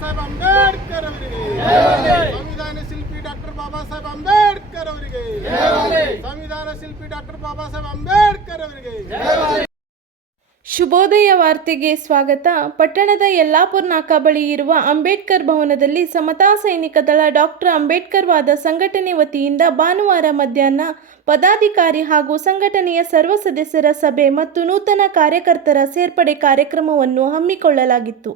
ಸಾಹೇಬ್ ಅಂಬೇಡ್ಕರ್ ಅವರಿಗೆ. ಸಂವಿಧಾನ ಶಿಲ್ಪಿ ಡಾಕ್ಟರ್ ಬಾಬಾ ಸಾಹೇಬ್ ಅಂಬೇಡ್ಕರ್ ಅವರಿಗೆ. ಸಂವಿಧಾನ ಶಿಲ್ಪಿ ಡಾಕ್ಟರ್ ಬಾಬಾ ಸಾಹೇಬ್ ಅಂಬೇಡ್ಕರ್ ಅವರಿಗೆ. ಶುಭೋದಯ ವಾರ್ತೆಗೆ ಸ್ವಾಗತ. ಪಟ್ಟಣದ ಯಲ್ಲಾಪುರ್ ನಾಕಾ ಬಳಿ ಇರುವ ಅಂಬೇಡ್ಕರ್ ಭವನದಲ್ಲಿ ಸಮತಾ ಸೈನಿಕ ದಳ ಡಾಕ್ಟರ್ ಅಂಬೇಡ್ಕರ್ ವಾದ ಸಂಘಟನೆ ವತಿಯಿಂದ ಭಾನುವಾರ ಮಧ್ಯಾಹ್ನ ಪದಾಧಿಕಾರಿ ಹಾಗೂ ಸಂಘಟನೆಯ ಸರ್ವ ಸದಸ್ಯರ ಸಭೆ ಮತ್ತು ನೂತನ ಕಾರ್ಯಕರ್ತರ ಸೇರ್ಪಡೆ ಕಾರ್ಯಕ್ರಮವನ್ನು ಹಮ್ಮಿಕೊಳ್ಳಲಾಗಿತ್ತು.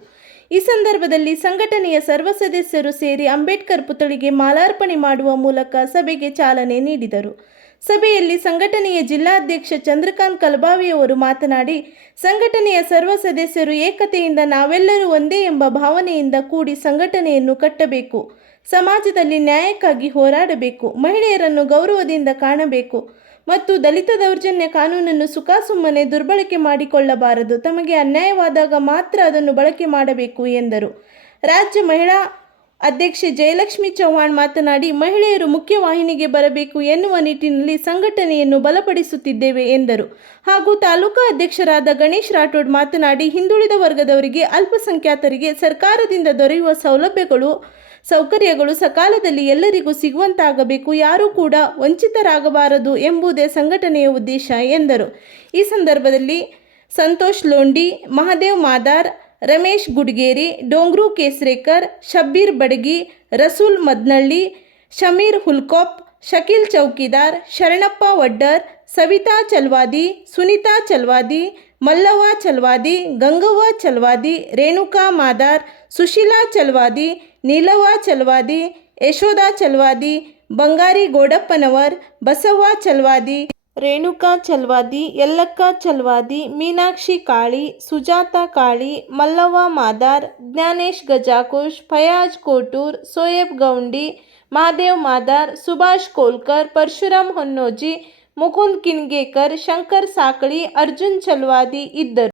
ಈ ಸಂದರ್ಭದಲ್ಲಿ ಸಂಘಟನೆಯ ಸರ್ವ ಸದಸ್ಯರು ಸೇರಿ ಅಂಬೇಡ್ಕರ್ ಪುತ್ಥಳಿಗೆ ಮಾಲಾರ್ಪಣೆ ಮಾಡುವ ಮೂಲಕ ಸಭೆಗೆ ಚಾಲನೆ ನೀಡಿದರು. ಸಭೆಯಲ್ಲಿ ಸಂಘಟನೆಯ ಜಿಲ್ಲಾಧ್ಯಕ್ಷ ಚಂದ್ರಕಾಂತ್ ಕಲಬಾವಿಯವರು ಮಾತನಾಡಿ, ಸಂಘಟನೆಯ ಸರ್ವ ಸದಸ್ಯರು ಏಕತೆಯಿಂದ ನಾವೆಲ್ಲರೂ ಒಂದೇ ಎಂಬ ಭಾವನೆಯಿಂದ ಕೂಡಿ ಸಂಘಟನೆಯನ್ನು ಕಟ್ಟಬೇಕು, ಸಮಾಜದಲ್ಲಿ ನ್ಯಾಯಕ್ಕಾಗಿ ಹೋರಾಡಬೇಕು, ಮಹಿಳೆಯರನ್ನು ಗೌರವದಿಂದ ಕಾಣಬೇಕು ಮತ್ತು ದಲಿತ ದೌರ್ಜನ್ಯ ಕಾನೂನನ್ನು ಸುಖಾಸುಮ್ಮನೆ ದುರ್ಬಳಕೆ ಮಾಡಿಕೊಳ್ಳಬಾರದು, ತಮಗೆ ಅನ್ಯಾಯವಾದಾಗ ಮಾತ್ರ ಅದನ್ನು ಬಳಕೆ ಮಾಡಬೇಕು ಎಂದರು. ರಾಜ್ಯ ಮಹಿಳಾ ಅಧ್ಯಕ್ಷೆ ಜಯಲಕ್ಷ್ಮಿ ಚೌಹಾಣ್ ಮಾತನಾಡಿ, ಮಹಿಳೆಯರು ಮುಖ್ಯವಾಹಿನಿಗೆ ಬರಬೇಕು ಎನ್ನುವ ನಿಟ್ಟಿನಲ್ಲಿ ಸಂಘಟನೆಯನ್ನು ಬಲಪಡಿಸುತ್ತಿದ್ದೇವೆ ಎಂದರು. ಹಾಗೂ ತಾಲೂಕಾ ಅಧ್ಯಕ್ಷರಾದ ಗಣೇಶ್ ರಾಠೋಡ್ ಮಾತನಾಡಿ, ಹಿಂದುಳಿದ ವರ್ಗದವರಿಗೆ ಅಲ್ಪಸಂಖ್ಯಾತರಿಗೆ ಸರ್ಕಾರದಿಂದ ದೊರೆಯುವ ಸೌಲಭ್ಯಗಳು, ಸೌಕರ್ಯಗಳು ಸಕಾಲದಲ್ಲಿ ಎಲ್ಲರಿಗೂ ಸಿಗುವಂತಾಗಬೇಕು, ಯಾರೂ ಕೂಡ ವಂಚಿತರಾಗಬಾರದು ಎಂಬುದೇ ಸಂಘಟನೆಯ ಉದ್ದೇಶ ಎಂದರು. ಈ ಸಂದರ್ಭದಲ್ಲಿ ಸಂತೋಷ್ ಲೋಂಡಿ, ಮಹಾದೇವ್ ಮಾದಾರ್ ರಮೇಶ್ ಗುಡ್ಗೇರಿ, ಡೋಂಗ್ರು ಕೇಸ್ರೇಕರ್, ಶಬ್ಬೀರ್ ಬಡಗಿ, ರಸೂಲ್ ಮದ್ನಳ್ಳಿ, ಶಮೀರ್ ಹುಲ್ಕೋಪ್, ಶಕೀಲ್ ಚೌಕಿದಾರ್, ಶರಣಪ್ಪ ವಡ್ಡರ್, ಸವಿತಾ ಚಲ್ವಾದಿ, ಸುನೀತಾ ಚಲ್ವಾದಿ, ಮಲ್ಲವ್ವ ಚಲ್ವಾದಿ, ಗಂಗವ್ವ ಚಲ್ವಾದಿ, ರೇಣುಕಾ ಮಾದಾರ್, ಸುಶೀಲಾ ಚಲ್ವಾದಿ, ನೀಲವ್ವ ಚಲ್ವಾದಿ, ಯಶೋದಾ ಚಲ್ವಾದಿ, ಬಂಗಾರಿ ಗೋಡಪ್ಪನವರ್, ಬಸವ್ವ ಚಲ್ವಾದಿ. ರೇಣುಕಾ ಚಲ್ವಾದಿ ಯಲ್ಲಕ್ಕ ಚಲ್ವಾದಿ ಮೀನಾಕ್ಷಿ ಕಾಳಿ ಸುಜಾತ ಕಾಳಿ ಮಲ್ಲವ್ವ ಮಾದಾರ್ ಜ್ಞಾನೇಶ್ ಗಜಾಕುಷ್ ಫಯಾಜ್ ಕೋಟೂರ್ ಸೋಯಬ್ ಗೌಂಡಿ ಮಹಾದೇವ್ ಮಾದಾರ್ ಸುಭಾಷ್ ಕೋಲ್ಕರ್ ಪರಶುರಾಮ್ ಹೊನ್ನೋಜಿ ಮುಕುಂದ್ ಕಿನ್ಗೇಕರ್ ಶಂಕರ್ ಸಾಕಳಿ ಅರ್ಜುನ್ ಚಲ್ವಾದಿ ಇದ್ದರು